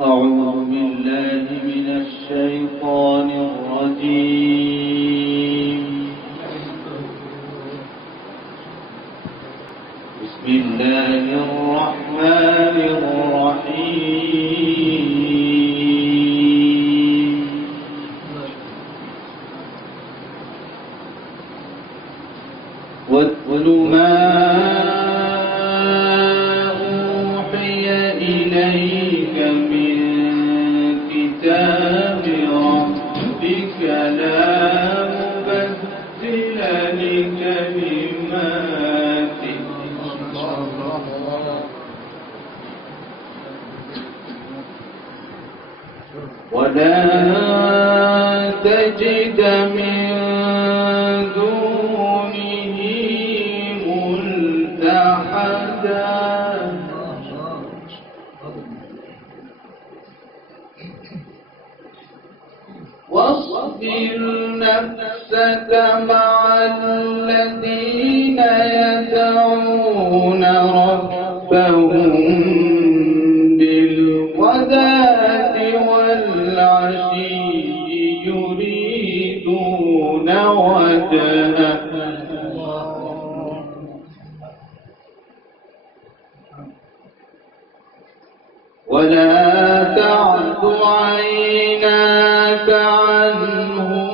أعوذ بالله من الشيطان الرجيم. بسم الله الرحمن الرحيم. واتل ما أوحي إليك من كتاب ربك لا مبدل لكلماته ولن تجد من دونه ملتحدا. واصبر نفسك مع الذين يدعون ربهم بالغداة والعشي يريدون وجهه ولا تعد عيناك عنهم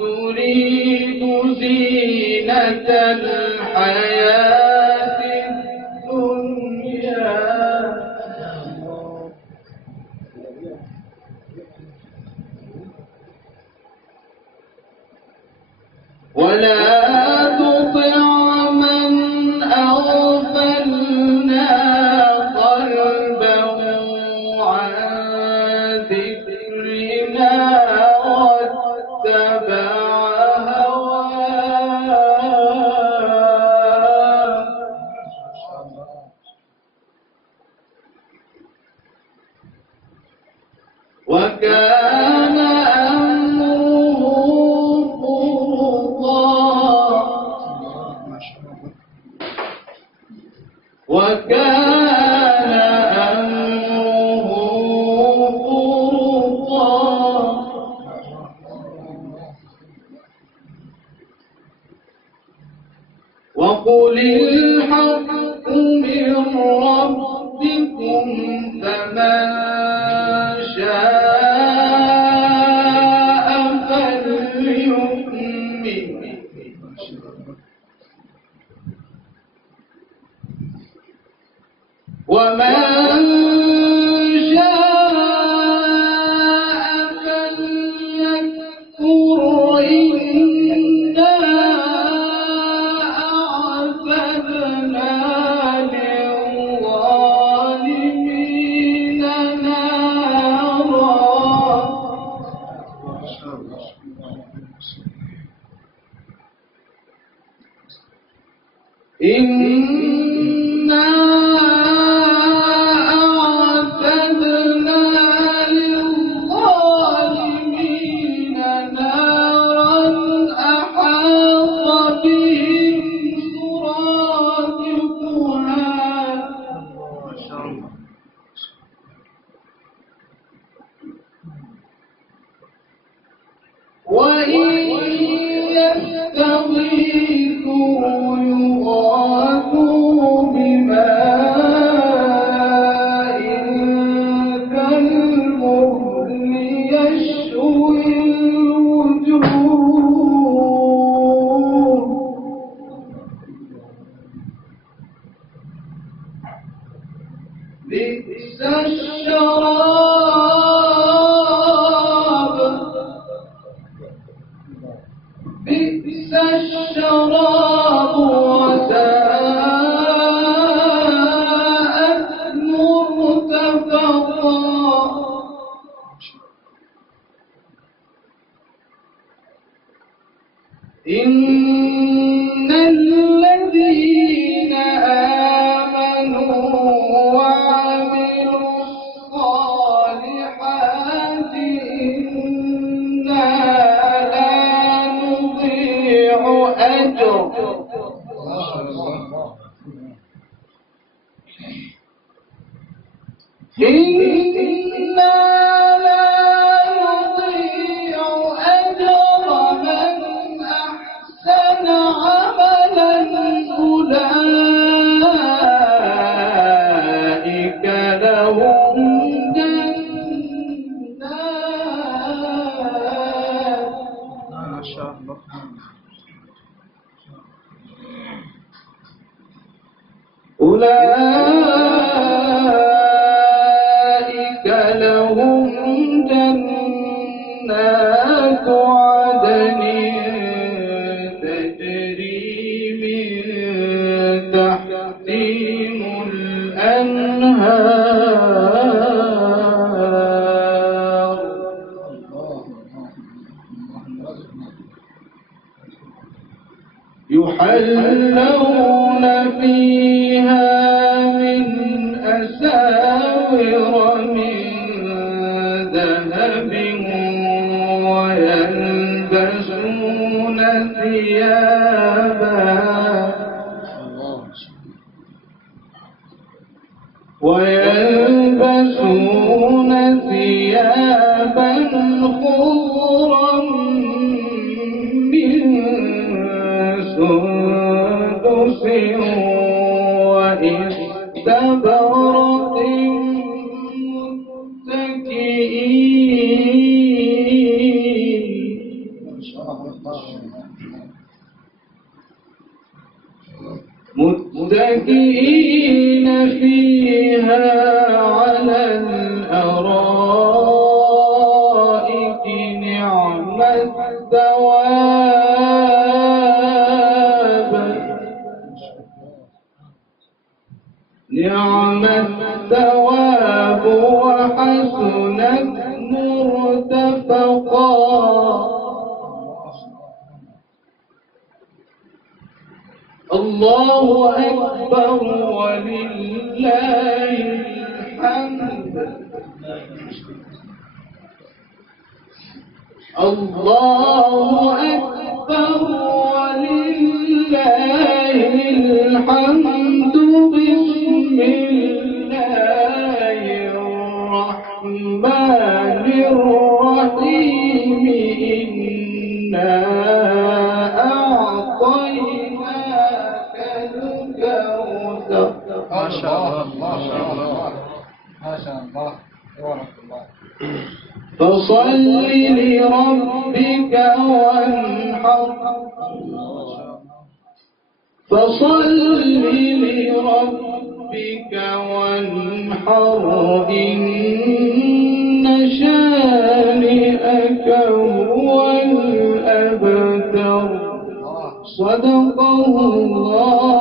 تريد زينة الحياة الدنيا ولا تطع من أغفلنا قلبه عن ذكرنا واتبع هواه وكان أمره فرطا وكان أمره فرطا. وقل الحق من ربكم فمن شاء فليؤمن ومن شاء فليكفر إنا أعتدنا للظالمين نارا. إنا أعتدنا للظالمين نارا أحاط بهم سرادقها وإن يستغيثوا يغاثوا بماء كالمهل يشوي الوجوه بئس الشراب بئس الشراب وساءت مرتفقا. إن الذين آمنوا وعملوا الصالحات إنا لا نضيع أجر إن أولئك لهم جنات عدن تجري من تحتهم الأنهار يحلون فيها من أساور من ذهب ويلبسون ثيابا خضرا من سندس واستبرق متكئين فيها على الأرائك نعم الثواب وحسنت مرتفقا. الله أكبر ولله الحمد. الله أكبر ولله الحمد. بسم الله الرحمن الرحيم. إنا أعطيناك الكوثر. ما شاء الله ما شاء الله ما شاء الله تبارك الله. فصل لربك وانحر. فصل لربك وانحر. إن شانئك هو الأبتر. صدق الله